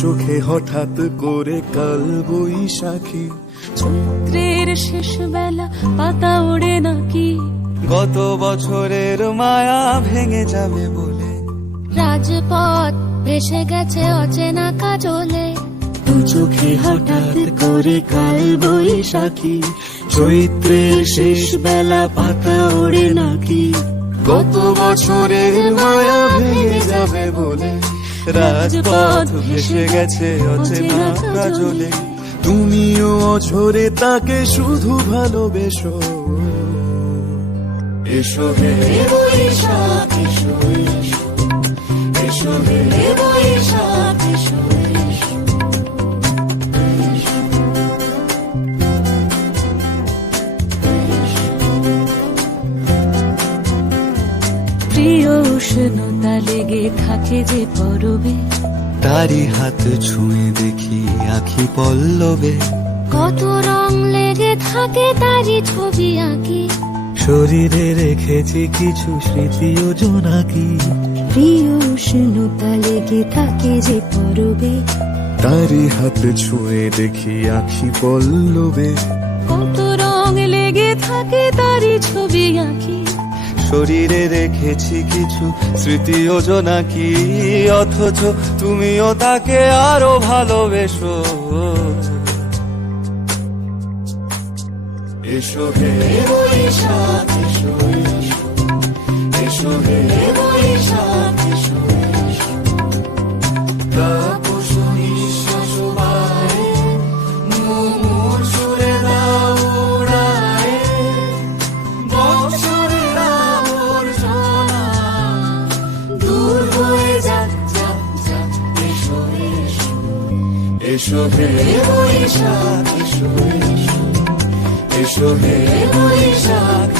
চোখে হঠাৎ করে কাল বৈশাখী, চৈত্রের শেষ বেলা পাতা ওড়ে নাকি, গত বছরের মায়া ভেঙে যাবে বলে, রাজপথ ভেসে গেছে অচেনা কাজলে, দু চোখে হঠাৎ করে কাল বৈশাখী, চৈত্রের শেষ বেলা পাতা ওড়ে নাকি, গত বছরের মায়া ভেঙে যাবে বলে, রাজপথ ভেসে গেছে অচেনা কাজলে, তুমিও অঝরে তাকে শুধু ভালোবেসো। এসো হে বৈশাখ এসো, এসো হে বৈশাখ এসো। প্রিয় উষ্ণতা লেগে থাকে যে পরবে, তারি হাত ছুঁয়ে দেখি আখি পল্লবে, কত রং লেগে থাকে তারই ছবি আঁকি, শরীরে রেখেছি কিছু স্মৃতি ও জোনাকি, প্রিয় উষ্ণতা লেগে থাকে যে পরবে, তারি হাত ছুঁয়ে দেখি আখি পল্লবে, কত রং লেগে থাকে তারই ছবি আঁকি, শরীরে রেখেছি কিছু স্মৃতি ও জোনাকি, অথচ তুমিও তাকে আরো ভালোবেসো। এসো হে বৈশাখ এসো, এসো হে বৈশাখ এসো, তাপস নিঃশ্বাস বায়ে, মুমুর সুরে দাও উড়ায়ে, বৎসরের আবর্জনা দূর হয়ে যাক যাক যাক। এসো এসো, এসো হে বৈশাখ এসো, এসো হে বৈশাখ।